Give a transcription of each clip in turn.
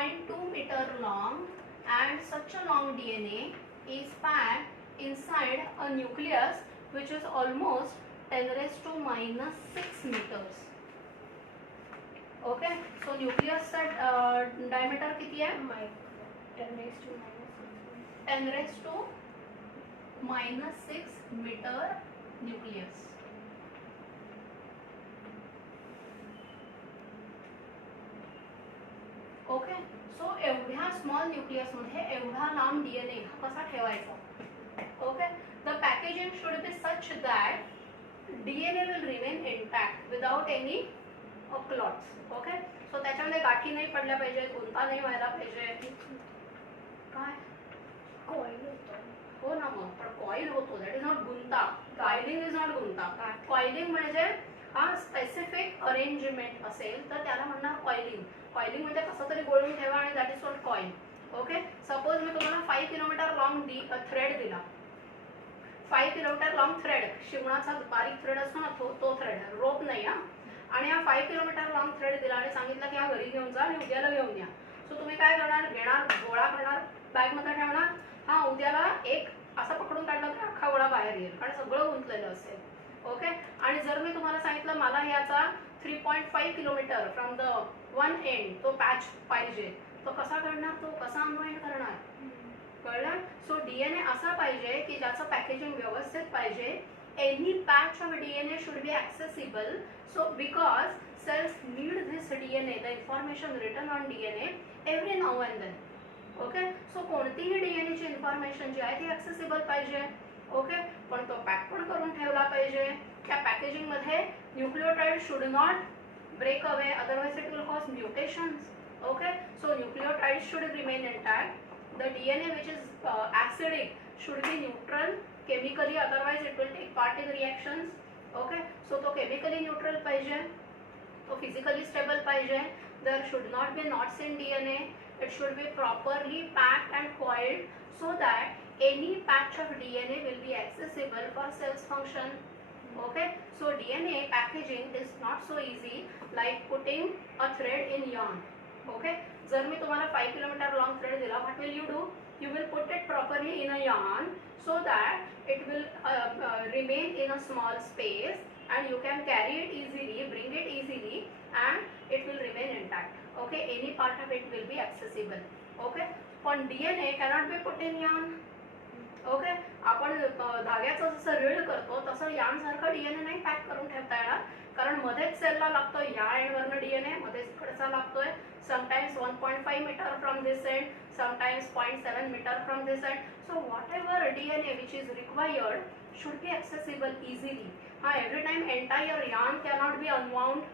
0.2 meter long, and such a long DNA is packed inside a nucleus which is almost 10 raised to minus 6 meters. Okay, so nucleus का diameter किती आहे? 10 raised to minus 6 metre nucleus. Okay, so एवढ्या small nucleus मध्ये एवढा लांब DNA कसा ठेवायचा? Okay, the packaging should be such that DNA will remain intact without any clots. Okay, so त्याच्यामध्ये गाठी नाही पडल्या पाहिजे, गुंता नाही व्हायला पाहिजे. काय कॉइल होतो. हो ना, मग पण कॉईल होतो, दॅट इज नॉट गुंता. कॉइलिंग इज नॉट गुंता. कॉइलिंग म्हणजे हा स्पेसिफिक अरेंजमेंट असेल तर त्याला म्हणणार कॉइलिंग. कॉइलिंग म्हणजे कसं तरी गोळून ठेवा आणि that is called coil. Okay, suppose मी तुम्हाला 5 किलोमीटर लॉंग थ्रेड दिला. 5 किलोमीटर लॉंग थ्रेड, शिवणाचा बारीक थ्रेड असतो ना, तो थ्रेड, रोप नाही हा. आणि हा 5 किलोमीटर लॉंग थ्रेड दिला आणि सांगितलं की हा घरी घेऊन जा आणि उद्याला घेऊन या. सो तुम्ही काय करणार? घेणार, गोळा करणार, बॅगमध्ये ठेवणार. हा उद्याला एक असा पकडून काढला तर अख्खा गोळा बाहेर येईल कारण सगळं गुंतलेलं असेल. ओके, आणि जर मी तुम्हाला सांगितलं मला याचा 3.5 kilometre from the one and तो पॅच पाहिजे, तो कसा करणार? तो कसा अनवाइंड करणार? कळलं? सो डीएनए असा पाहिजे की ज्याचं पॅकेजिंग व्यवस्थित पाहिजे. Any patch of DNA should be accessible. So because cells need this DNA, the information written on DNA every now and then. Okay, so कोणतीही डीएनए ची इन्फॉर्मेशन जी आहे ती ॲक्सेसिबल पाहिजे. ओके, पण तो पॅक पण करून ठेवला पाहिजे. त्या पॅकेजिंग मध्ये nucleotide should not break away, otherwise it will cause mutations. Okay, so nucleotide should remain intact. The DNA which is acidic should be neutral chemically, otherwise it will take part in reactions. Okay, so तो chemically neutral पाहिजे, तो physically stable पाहिजे. There should not be knots in DNA. It should be properly packed and coiled so that any patch of DNA will be accessible for cells function. Okay, so DNA packaging is not so easy like putting a thread in yarn. Okay, जर मी तुम्हाला 5 kilometre long thread दिला, what will you do? You will put it properly in a yarn so that it will remain in a small space and you can carry it easily, bring it easily, and it will remain intact. Okay, any part of it will be accessible. Okay, पण DNA cannot be put in yarn. Okay, आपण धाग्याचं जसं रीळ करतो तसं yarn सारखं DNA नाही pack करून ठेवता येणार कारण मध्येच सेलला लागतोय, या एंडवरनं डीएनए मध्येच इकडचा लागतोय. Sometimes 1.5 metre from this end, sometimes 0.7 metre from this end. So whatever DNA which is required should be accessible easily. Every time entire yarn cannot be unwound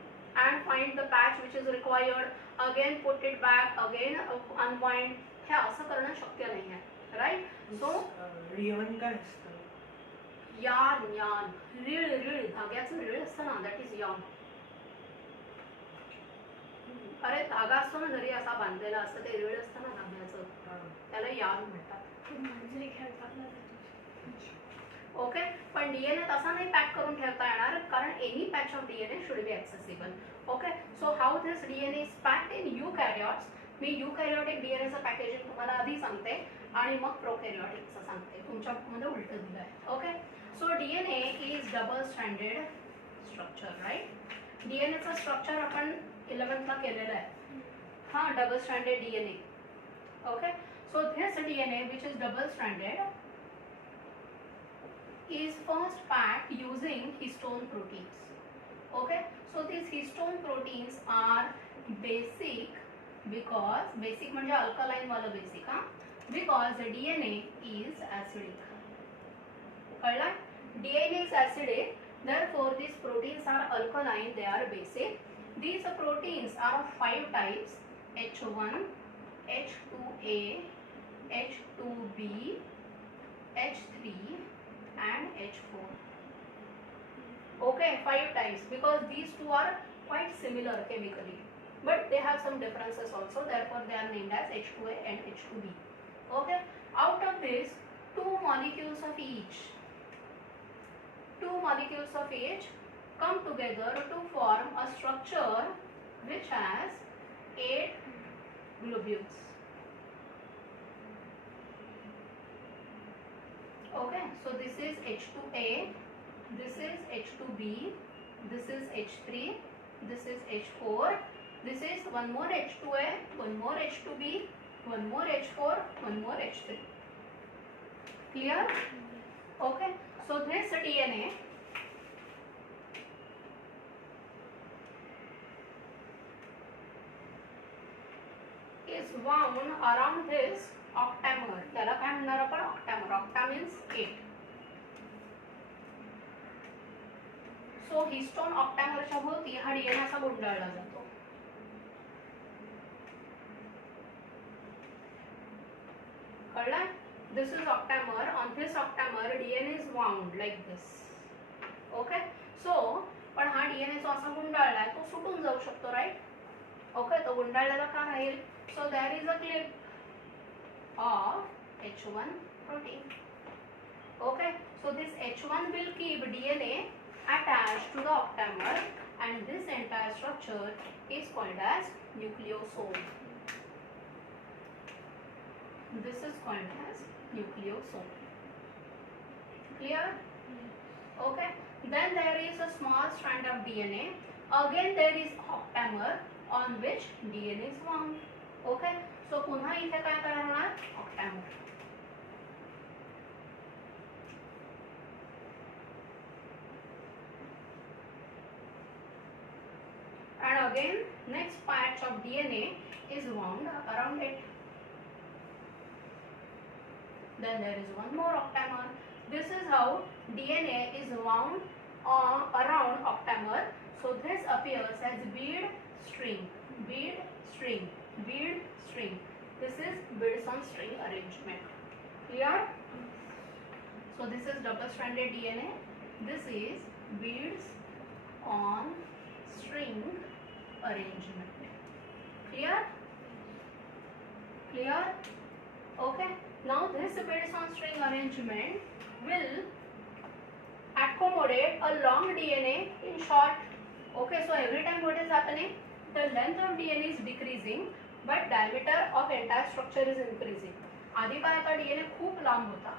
and find the patch which is required, again put it back, again unwind. हे असं करणं शक्य नाही आहे. Right? सो rayon काय असतं? Yarn, रीळ, धाग्याचं रीळ असतं ना, that is yarn. अरे धागा असतो ना घरी असा बांधलेला असतं, ते रीळ असतं ना धाग्याचं, त्याला यार्न म्हणतात. ओके, पण डीएनए तसा नाही पॅक करून ठेवता येणार कारण any patch of DNA should be accessible. Okay, so how this DNA is packed in eukaryotes. मी यूकॅरियोटिक डीएनएचं पॅकेजिंग तुम्हाला आधी सांगते आणि मग प्रोकॅरियोटिकचं सांगते. तुमच्यामध्ये उलटं दिलं आहे. Okay, so DNA is double stranded structure. Right? डीएनएचं स्ट्रक्चर आपण 11th ला केलेलं आहे. हां, double stranded DNA. Okay, so this DNA which is double stranded is first packed using histone proteins. Okay, so these histone proteins are basic because basic म्हणजे alkaline वाला basic हा, because the DNA is acidic. कळलं? DNA is acidic, therefore these proteins are alkaline, they are basic. These proteins are of 5 types: H1, H2A, H2B, H3 and H4. Okay, 5 types because these two are quite similar chemically, but they have some differences also, therefore they are named as H2A and H2B. Okay, out of this 2 molecules of each come together to form a structure which has 8 globules. Okay, so this is H2A, this is H2B, this is H3, this is H4, this is one more H2A, one more H2B, one more H4, one more H3. Clear? Okay, so this DNA is wound around this octamer. त्याला काय म्हणणार आपण? Octamer. Octa means 8. सो histone ऑक्टॅमरच्या भोवती हा DNA असा गुंडाळला जातो. कळलं? This is octamer. On this octamer, DNA is wound like this. Okay? So, पण हा DNA जो असा गुंडाळलाय तो सुटून जाऊ शकतो, राईट? ओके, तो गुंडाळलेला का राहील? So there is a clip of H1 protein. Okay, so this H1 will keep DNA attached to the octamer, and this entire structure is called as nucleosome. This is called as nucleosome. Clear? Okay, then there is a small strand of DNA. Again there is octamer on which DNA is wound. Okay, so पुन्हा इथे काय तयार होणार? octamer. And again next patch of DNA is wound around it. Then there is one more octamer. This is how DNA is wound around octamer. So this appears as bead string, bead string, bead string. This is beads on string arrangement. Clear? So this is double stranded DNA. This is beads on string arrangement. Clear? Clear? Okay. Now this beads on string arrangement will accommodate a long DNA in short. Okay, so every time what is happening? The length of DNA is decreasing, but diameter of entire structure is increasing. आधी काय था DNA खूप लांब होता.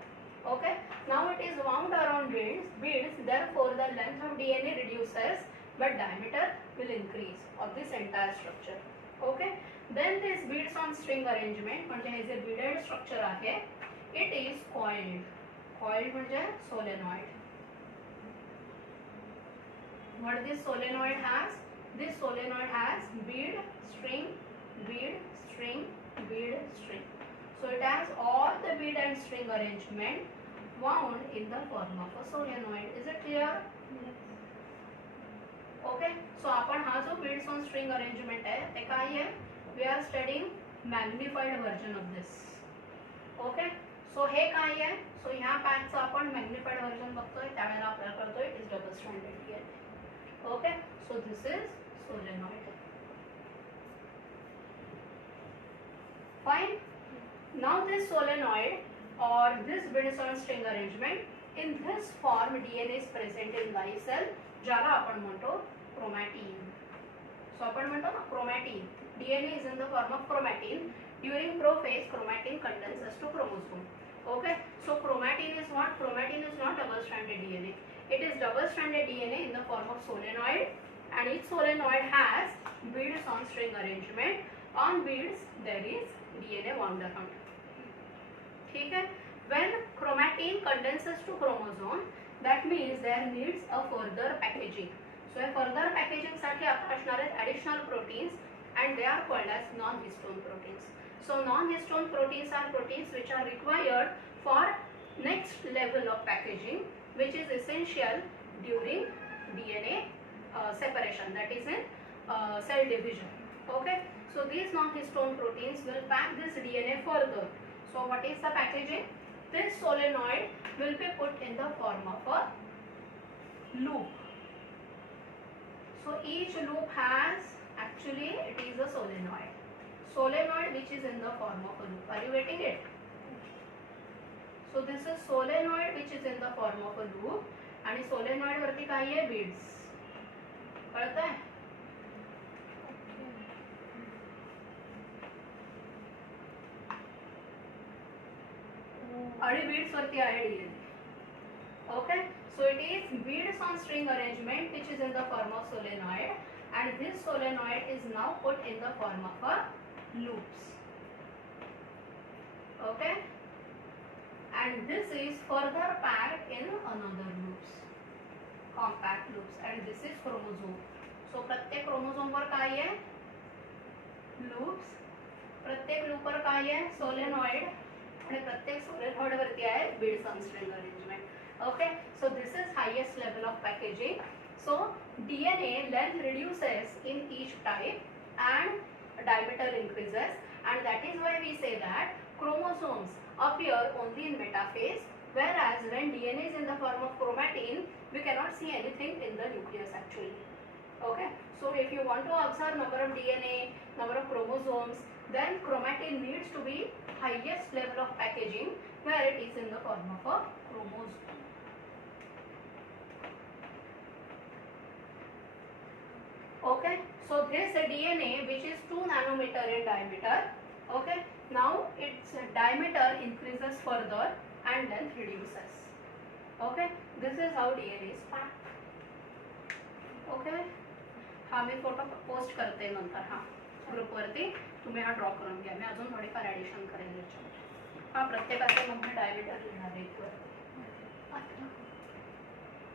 Okay, now it is wound around beads. Therefore, the length of DNA reduces, but diameter will increase of this entire structure. Okay, then this beads on string arrangement म्हणजे हे जे beaded structure आहे, it is coiled. Coiled म्हणजे solenoid. What this solenoid has? This solenoid has bead, string, bead, string, bead, string. So it has all the bead and string arrangement wound in the form of a solenoid. Is it clear? Okay. So आपण हा जो beads on string arrangement आहे ते काय आहे? We are studying magnified version of this. Okay. So हे काय आहे? So ह्या पॅचचं आपण magnified version बघतोय त्यावेळेला आपल्याला कळतोय it is double stranded DNA. Okay. So this is solenoid. Fine. Now this solenoid or this beads on string arrangement, in this form DNA is present in live cell ज्याला आपण म्हणतो chromatin. So आपण म्हणतो ना chromatin. DNA is in the form of chromatin. During prophase, chromatin condenses to chromosome. Okay. So chromatin is what? Chromatin is not double-stranded DNA. It is double-stranded DNA in the form of solenoid, and each solenoid has beads on string arrangement. On beads there is DNA wound around. ठीक है? When chromatin condenses to chromosome, that means there needs a further packaging. So a further packaging साठी आता असणार आहेत additional proteins, and they are called as non-histone proteins. So non-histone proteins are proteins which are required for next level of packaging, which is essential during DNA separation, that is in cell division. Okay, so these non-histone proteins will pack this DNA further. So what is the packaging? This solenoid will be put in the form of a loop. So each loop has, actually it is a solenoid. Solenoid which is in the form of a loop. Are you getting it? So this is solenoid which is in the form of a loop, आणि solenoid वरती काय आहे? beads. कळतंय? Beads वरती आहे DNA. Okay, so it is beads on string arrangement which is in the form of solenoid, and this solenoid is now put in the form of a loops. Okay, and this is further packed in another loops, compact loops, and this is chromosome. So प्रत्येक chromosome पर काय आहे loops, प्रत्येक loop पर काय आहे solenoid, आणि प्रत्येक सोलेनॉइड वरती आहे beads on string arrangement. Okay, so this is highest level of packaging. So DNA length reduces in each type and diameter increases, and that is why we say that chromosomes appear only in metaphase, whereas when DNA is in the form of chromatin, we cannot see anything in the nucleus actually. Okay, so if you want to observe number of DNA, number of chromosomes, then chromatin needs to be highest level of packaging where it is in the form of a chromosome. Okay, so this DNA which is 2 nanometer in diameter, okay, now its diameter increases further and length reduces. Okay, this is how DNA is packed. Okay, हा मी photo post करते नंतर हा ग्रुपवरती, तुम्ही हा draw करून घ्या. मी अजून थोडीफार ॲडिशन करेन याच्यामध्ये. हा प्रत्येकाचे मग मी डायमीटर लिहिणार आहे इथवरती.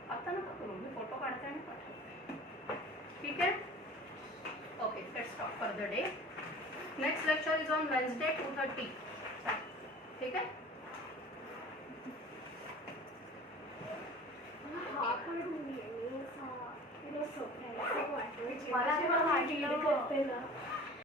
आता नका करू, मी फोटो काढते आणि पाठवते. ठीक आहे. Okay, let's talk for the day. Next lecture is on Wednesday 2:30. ठीक आहे. हा पण मी असा सरप्राईज वाटतो. मला पण वाटलं. करते ना